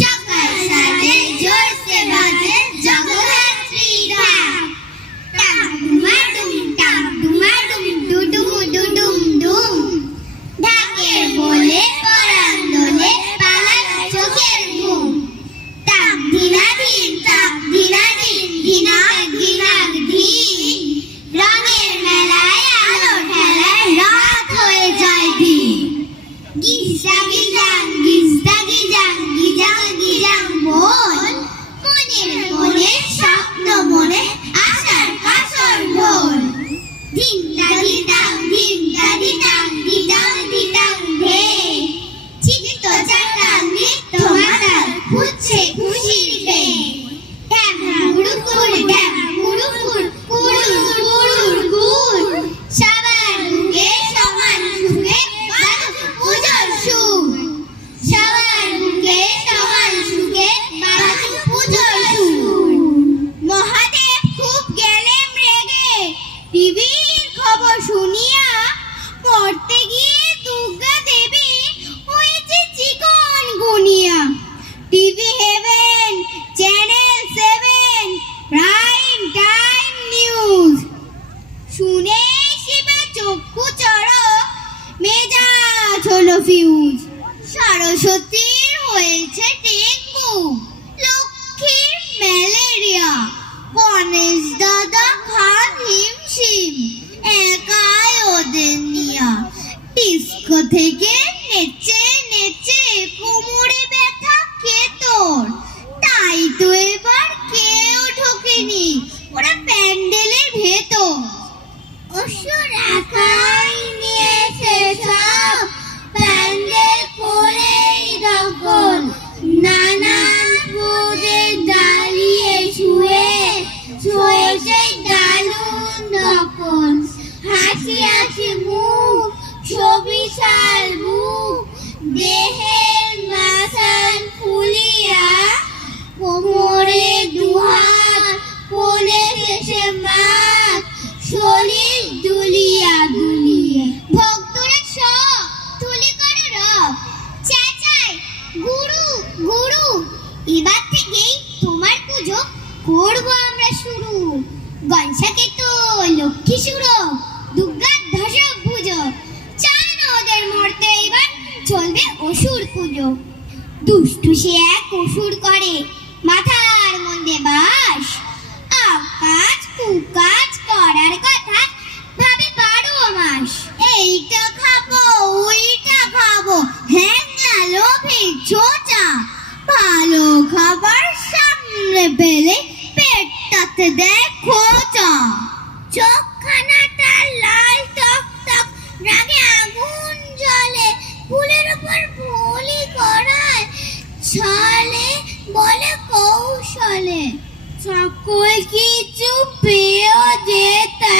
সকাল সাজে জোরসে বাজে জগদ্ধাত্রী ঢাক। টাম ডুমাডুম ডুডুম ডুডুম ডুম। ঢাকের বলে পরাণ দোলে পালায় চোখের ঘুম। তাক ধিনাধিন ধিনাক ধিন। রঙের মেলায় আলো ঠেলায় রাত হয়ে যায় দিন। গিজা গিজাং গিজাং বল। মনের স্বপ্ন মনে আশার কাসর ঢোল। ধিনটা ধিতাং ধে। চিত্ত চাটাং নৃত্য মাতাল ফুটছে খুশির ঢে। ঢ্যাম গুড়ুকুর গুড়। সবার বুকে সমান সুখে বাজুক পুজোর সুর। সবার বুকে সমান সুখে বাজুক পুজোর সুর। মহাদেব খুব গেলেন রেগে, টিভির খবর শুনিয়া। পড়তে গিয়ে দুর্গা দেবী হয়েছে chikungunya. TV heaven channel 7 prime time news. শুনে শিবে চক্ষু চড়ক, মেজাজ হলো ফিউজ। সরস্বতীর হয়েছে ডেঙ্গু, লক্ষ্মীর ম্যালেরিয়া। গণেশ দাদা খান হিমশিম, একাই ওদের নিয়া। ডিস্কো থেকে নেচে কোমরে ব্যথা কেতর। তাই তো এবার কেউ ঢোকেনি ওরা প্যান্ডেলের ভেতর। অসুর একাই নিয়েছে সব, প্যান্ডেল করেই দখল। নানান পদে দাঁড়িয়ে শুয়ে দারুণ দখল। হাসি মুখ, ছবি সাল বুক, দেহের মাসাল ফুলিয়া। কোমরে দুহাত কোলে শেষে মাছ, শরীর দুলিয়া। ভক্তরা সব তুলি করে রব, চেঁচায় গুরু। এবার থেকেই তোমার পুজো করব আমরা শুরু। গণসাকে তো লক্ষ্মী সুরো, দুর্গার ধসক পুজো। চায় না ওদের মরতে, এবার চলবে অসুর পুজো। দুষ্টু সে এক অসুর করে মাথার মধ্যে বাস। আকাজ কুকাজ করার কথা ভাবে 12 মাস। এইটা খাবো ওইটা খাবো, হ্যাঁ লোভে চোচা। ভালো খাবার সামনে পেলে পেটটাতে দেয় খোঁচা। চোখখানাটা লাল টক রাগে আগুন জ্বলে। ফুলের উপর বলি করায় ছলে বলে কৌশলে। সকল কিছু পেয়েও যেতে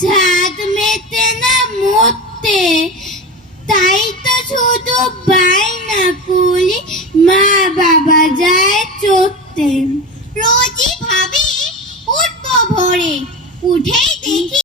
ছাদ মেতে না মরতে। তাই তো শুধু বায়না করি মা বাবা যায় চড়তে। রোজই ভাবি উঠবো ভোরে, উঠেই